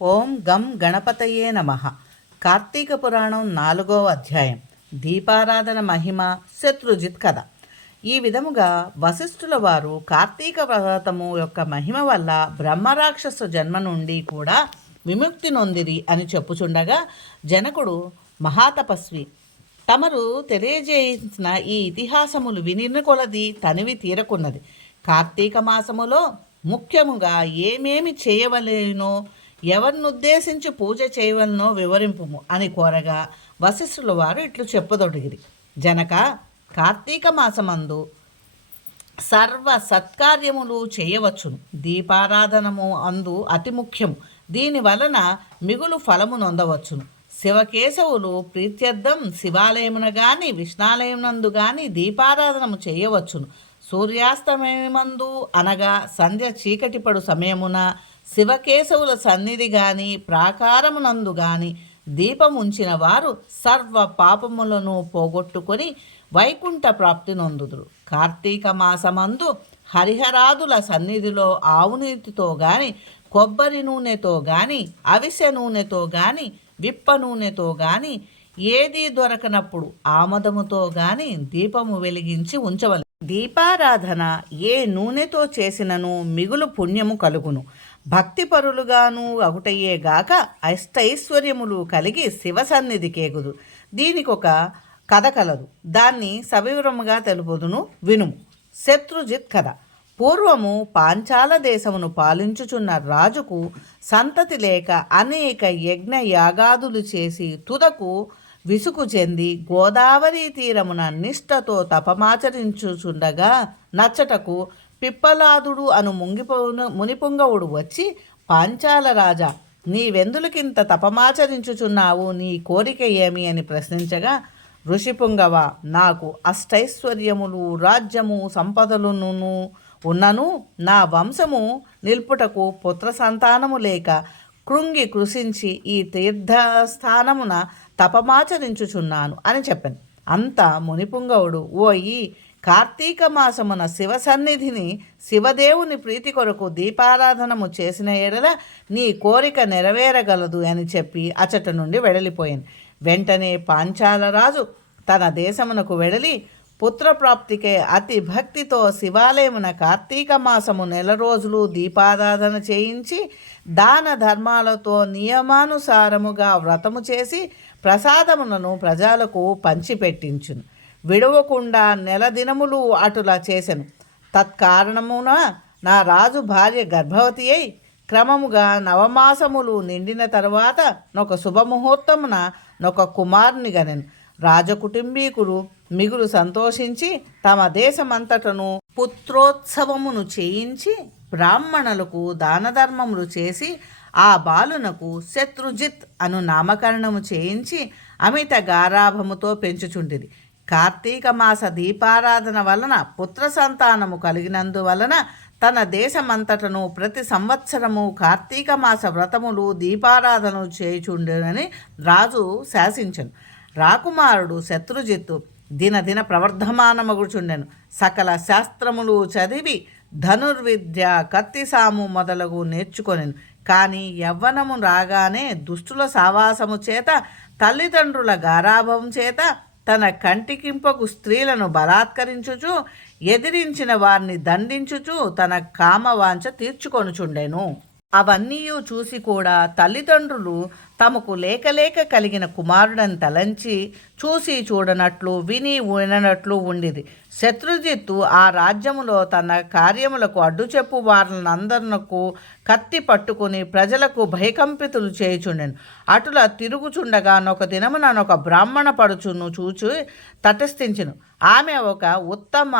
ఓం గం గణపతయే నమః. కార్తీక పురాణం 4వ అధ్యాయం. దీపారాధన మహిమ, శత్రుజిత్ కథ. ఈ విధముగా వశిష్ఠుల వారు కార్తీక వ్రతము యొక్క మహిమ వల్ల బ్రహ్మరాక్షస జన్మ నుండి కూడా విముక్తి నొందిరి అని చెప్పుచుండగా, జనకుడు మహాతపస్వి తమరు తెలియజేసిన ఈ ఇతిహాసములు వినిన కొలది తనివి తీరకున్నది. కార్తీక మాసములో ముఖ్యముగా ఏమేమి చేయవలేనో, ఎవరినుద్దేశించి పూజ చేయవలనో వివరింపుము అని కోరగా, వశిష్ఠుల వారు ఇట్లు చెప్పదొడిగిరి. జనక, కార్తీక మాసమందు సర్వ సత్కార్యములు చేయవచ్చును. దీపారాధనము అందు అతి ముఖ్యము. దీని వలన మిగులు ఫలము నొందవచ్చును. శివకేశవులు ప్రీత్యర్థం శివాలయమున గాని విష్ణాలయమునందు గాని దీపారాధనము చేయవచ్చును. సూర్యాస్తమయమందు అనగా సంధ్య చీకటిపడు సమయమున శివకేశవుల సన్నిధి గాని ప్రాకారమునందు గాని దీపముంచిన వారు సర్వ పాపములను పోగొట్టుకొని వైకుంఠ ప్రాప్తి నొందుదురు. కార్తీక మాసమందు హరిహరాదుల సన్నిధిలో ఆవు నీతితో గాని కొబ్బరి నూనెతో గాని అవిసె నూనెతో గాని విప్ప నూనెతో గాని ఏదీ దొరకనప్పుడు ఆమదముతో గాని దీపము వెలిగించి ఉంచవలెను. దీపారాధన ఏ నూనెతో చేసినను మిగులు పుణ్యము కలుగును. భక్తిపరులుగాను అగుటయ్యేగాక అష్టైశ్వర్యములు కలిగి శివ సన్నిధికేగుదు. దీనికొక కథ కలదు. దాన్ని సవివరముగా తెలుపుదును, వినుము. శత్రుజిత్ కథ. పూర్వము పాంచాల దేశమును పాలించుచున్న రాజుకు సంతతి లేక అనేక యజ్ఞ యాగాదులు చేసి తుదకు విసుగు చెంది గోదావరి తీరమున నిష్ఠతో తపమాచరించుచుండగా నచ్చటకు పిప్పలాదుడు అను మునిపుంగవుడు వచ్చి, పాంచాల రాజా, నీవెందులకింత తపమాచరించుచున్నావు? నీ కోరిక ఏమి అని ప్రశ్నించగా, ఋషిపుంగవ, నాకు అష్టైశ్వర్యములు రాజ్యము సంపదలను ఉన్నను నా వంశము నిల్పుటకు పుత్ర సంతానము లేక కృంగి కృషించి ఈ తీర్థస్థానమున తపమాచరించుచున్నాను అని చెప్పాను. అంత మునిపుంగవుడు, ఓయి, కార్తీక మాసమున శివ సన్నిధిని శివదేవుని ప్రీతి కొరకు దీపారాధనము చేసిన ఎడల నీ కోరిక నెరవేరగలదు అని చెప్పి అచట నుండి వెడలిపోయాను. వెంటనే పాంచాలరాజు తన దేశమునకు వెడలి పుత్రప్రాప్తికే అతి భక్తితో శివాలయమున కార్తీక మాసము 4 రోజులు దీపారాధన చేయించి దాన ధర్మాలతో నియమానుసారముగా వ్రతము చేసి ప్రసాదములను ప్రజలకు పంచిపెట్టించును. విడవకుండా 4 దినములు అటులా చేసెను. తత్కారణమున నా రాజు భార్య గర్భవతి అయి క్రమముగా 9 మాసములు నిండిన తరువాత నొక శుభముహూర్తమున నొక కుమారుని గనెను. రాజకుటుంబీకులు మిగులు సంతోషించి తమ దేశమంతటను పుత్రోత్సవమును చేయించి బ్రాహ్మణులకు దానధర్మములు చేసి ఆ బాలునకు శత్రుజిత్ అను నామకరణము చేయించి అమిత గారాభముతో పెంచుచుండిరి. కార్తీక మాస దీపారాధన వలన పుత్ర సంతానము కలిగినందువలన తన దేశమంతటను ప్రతి సంవత్సరము కార్తీక మాస వ్రతములు దీపారాధనలు చేయుచుండెనని రాజు శాసించెను. రాకుమారుడు శత్రుజిత్తు దినదిన ప్రవర్ధమానమగుచుండెను. సకల శాస్త్రములు చదివి ధనుర్విద్య, కత్తిసాము మొదలగు నేర్చుకొనెను. కానీ యవ్వనము రాగానే దుష్టుల సావాసము చేత, తల్లిదండ్రుల గారాభం చేత తన కంటికింపకు స్త్రీలను బలాత్కరించుచు ఎదిరించిన వారిని దండించుచు తన కామవాంఛ తీర్చుకొనుచుండెను. అవన్నీ చూసి కూడా తల్లిదండ్రులు తమకు లేక కలిగిన కుమారుడని తలంచి చూసి చూడనట్లు విని విననట్లు ఉండిది. శత్రుజిత్తు ఆ రాజ్యములో తన కార్యములకు అడ్డుచెప్పు వారినందరకు కత్తి పట్టుకుని ప్రజలకు భయకంపితులు చేయుచుండెను. అటులా తిరుగుచుండగా నొక దినమున నొక బ్రాహ్మణ పడుచును చూచి తటస్థించెను. ఆమె ఒక ఉత్తమ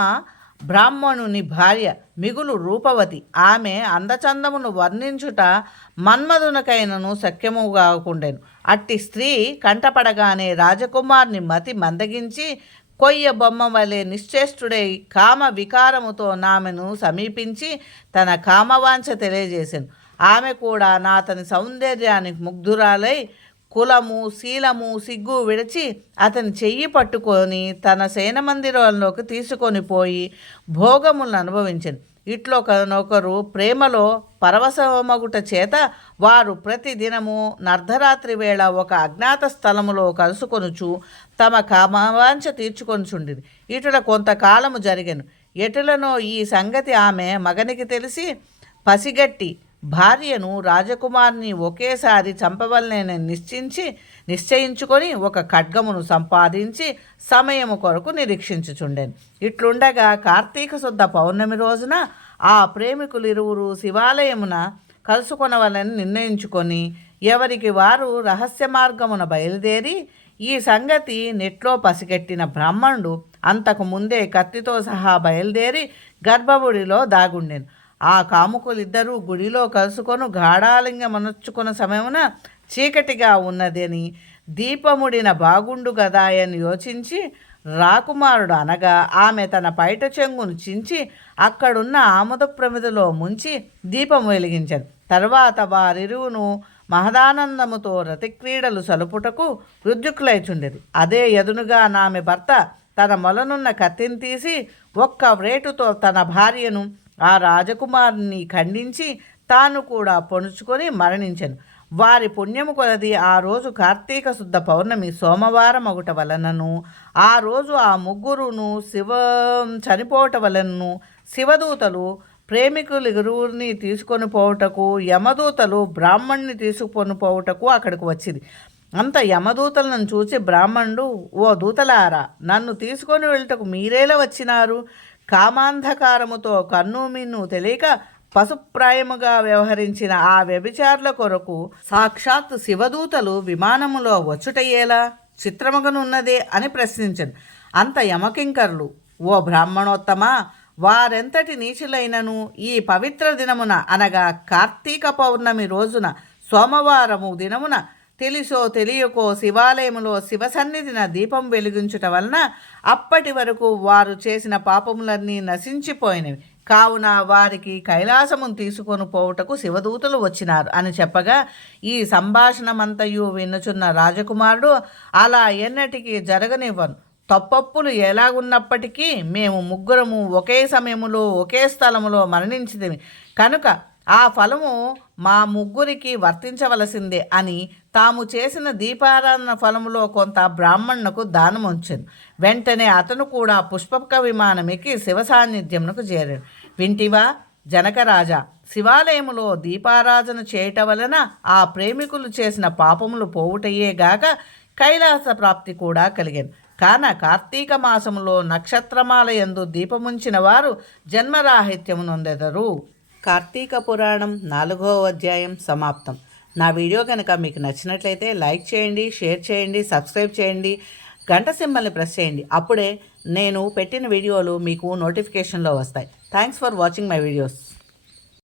బ్రాహ్మణుని భార్య, మిగులు రూపవతి. ఆమె అందచందమును వర్ణించుట మన్మధునకైనను శక్యముగాకుండెను. అట్టి స్త్రీ కంటపడగానే రాజకుమార్ని మతి మందగించి కొయ్య బొమ్మ వలె నిశ్చేష్టుడై కామ వికారముతో ఆమెను సమీపించి తన కామవాంఛ తెలియజేశాను. ఆమె కూడా అతని సౌందర్యానికి ముగ్ధురాలై కులము శీలము సిగ్గు విడిచి అతని చెయ్యి పట్టుకొని తన శయనమందిరంలోకి తీసుకొని పోయి భోగములను అనుభవించను. ఇట్లొకనొకరు ప్రేమలో పరవశమగుట చేత వారు ప్రతి దినము నర్ధరాత్రి వేళ ఒక అజ్ఞాత స్థలములో కలుసుకొనుచు తమ కామవాంఛ తీర్చుకొనుచుండిరి. ఇటుల కొంతకాలము జరిగెను. ఎటులనో ఈ సంగతి ఆమె మగనికి తెలిసి పసిగట్టి భార్యను రాజకుమారిని ఒకేసారి చంపవలనని నిశ్చయించుకొని ఒక ఖడ్గమును సంపాదించి సమయము కొరకు నిరీక్షించుచుండెను. ఇట్లుండగా కార్తీక శుద్ధ పౌర్ణమి రోజున ఆ ప్రేమికులిరువురు శివాలయమున కలుసుకొనవలని నిర్ణయించుకొని ఎవరికి వారు రహస్య మార్గమున బయలుదేరి ఈ సంగతి నెట్లో పసిగట్టిన బ్రాహ్మణుడు అంతకు ముందే కత్తితో సహా బయలుదేరి గర్భగుడిలో దాగుండెను. ఆ కాముకులిద్దరూ గుడిలో కలుసుకొని గాఢాలింగమనొచ్చుకున్న సమయమున చీకటిగా ఉన్నదని దీపముడిన బాగుండు గదాయని యోచించి రాకుమారుడు అనగా ఆమె తన పైట చెంగును చించి అక్కడున్న ఆముద ప్రమిదలో ముంచి దీపం వెలిగించారు. తర్వాత వారిరువును మహదానందముతో రతిక్రీడలు సలుపుటకు రుద్యుకులైచుండేది. అదే ఎదునుగా ఆమె భర్త తన మొలనున్న కత్తిని తీసి ఒక్క వ్రేటుతో తన భార్యను ఆ రాజకుమారుని ఖండించి తాను కూడా పొడుచుకొని మరణించెను. వారి పుణ్యము కొలది ఆ రోజు కార్తీక శుద్ధ పౌర్ణమి సోమవారం ఒకట వలనను ఆ రోజు ఆ ముగ్గురును చనిపోవట వలనను శివదూతలు ప్రేమికులిరువురిని తీసుకొని పోవుటకు యమదూతలు బ్రాహ్మణ్ణి తీసుకొని పోవుటకు అక్కడికి వచ్చింది. అంత యమదూతలను చూసి బ్రాహ్మణుడు, ఓ దూతలారా, నన్ను తీసుకొని వెళ్ళటకు మీరేలా వచ్చినారు? కామాంధకారముతో కన్ను మిన్ను తెలియక పశుప్రాయముగా వ్యవహరించిన ఆ వ్యభిచారుల కొరకు సాక్షాత్ శివదూతలు విమానములో వచ్చుటయ్యేలా చిత్రముగనున్నదే అని ప్రశ్నించను. అంత యమకింకరులు, ఓ బ్రాహ్మణోత్తమ, వారెంతటి నీచులైనను ఈ పవిత్ర దినమున అనగా కార్తీక పౌర్ణమి రోజున సోమవారము దినమున తెలిసో తెలియకో శివాలయములో శివసన్నిధిన దీపం వెలిగించుట వలన అప్పటి వరకు వారు చేసిన పాపములన్నీ నశించిపోయినవి. కావున వారికి కైలాసమును తీసుకొని పోవుటకు శివదూతలు వచ్చినారు అని చెప్పగా ఈ సంభాషణమంతయు వినుచున్న రాజకుమారుడు, అలా ఎన్నటికీ జరగనివ్వను. తప్పప్పులు ఎలాగున్నప్పటికీ మేము ముగ్గురము ఒకే సమయములో ఒకే స్థలములో మరణించితిమి కనుక ఆ ఫలము మా ముగ్గురికి వర్తించవలసిందే అని తాము చేసిన దీపారాధన ఫలములో కొంత బ్రాహ్మణునకు దానముంచెను. వెంటనే అతను కూడా పుష్పక విమానమెక్కి శివ సాన్నిధ్యమునకు చేరాడు. వింటివా జనకరాజా, శివాలయములో దీపారాధన చేయట వలన ఆ ప్రేమికులు చేసిన పాపములు పోవుటయ్యేగాక కైలాస ప్రాప్తి కూడా కలిగాను. కాన కార్తీక మాసములో నక్షత్రమాలయందు దీపముంచిన వారు జన్మరాహిత్యము నొందెదరు. కార్తీక పురాణం 4వ అధ్యాయం సమాప్తం. నా వీడియో కనుక మీకు నచ్చినట్లయితే లైక్ చేయండి, షేర్ చేయండి, సబ్స్క్రైబ్ చేయండి, గంట సింబల్ని ప్రెస్ చేయండి. అప్పుడే నేను పెట్టిన వీడియోలు మీకు నోటిఫికేషన్లో వస్తాయి. Thanks for watching my videos.